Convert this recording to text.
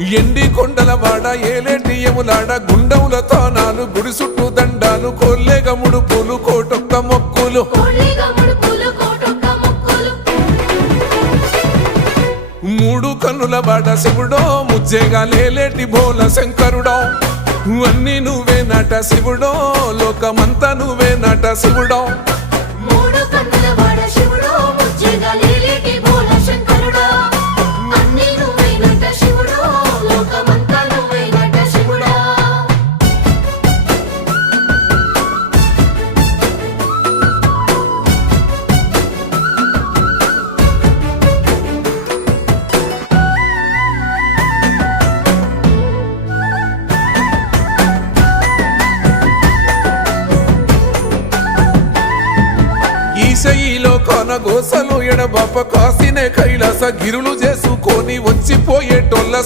ఎండి కొండల వాడ ఏలేటి యములాడ గుండముల తానాలు గుడి చుట్టూ దండాలు కొల్లేగ ముడుపులు కోటొక్క మొక్కులు. మూడు కన్నుల వాడ శివుడో ముజ్జేగా లేలేటి భోల శంకరుడో. అన్ని నువ్వే నట శివుడో లోకమంతా నువ్వే నట శివుడో. ఈశయిలో కొన గోసలు ఎడబాప కాసినే కైలాస గిరులు చేసుకొని వచ్చిపోయేటోళ్ళ